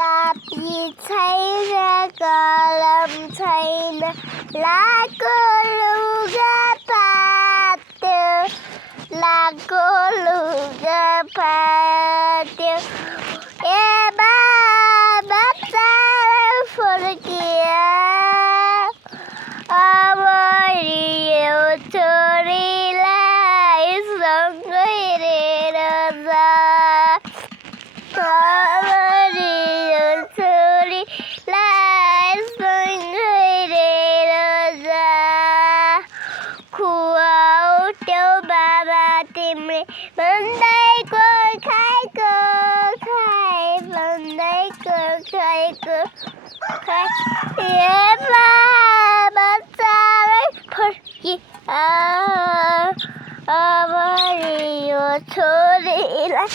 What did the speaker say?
Gapi छैन कलम छैन लाको लुगा फाट्यो ए बाबा चार फर्किया अब यो छोरीलाई सँगै लिएर जा तिमीले भन्दैको खाएको चारै फर्किया अब यो छोरीलाई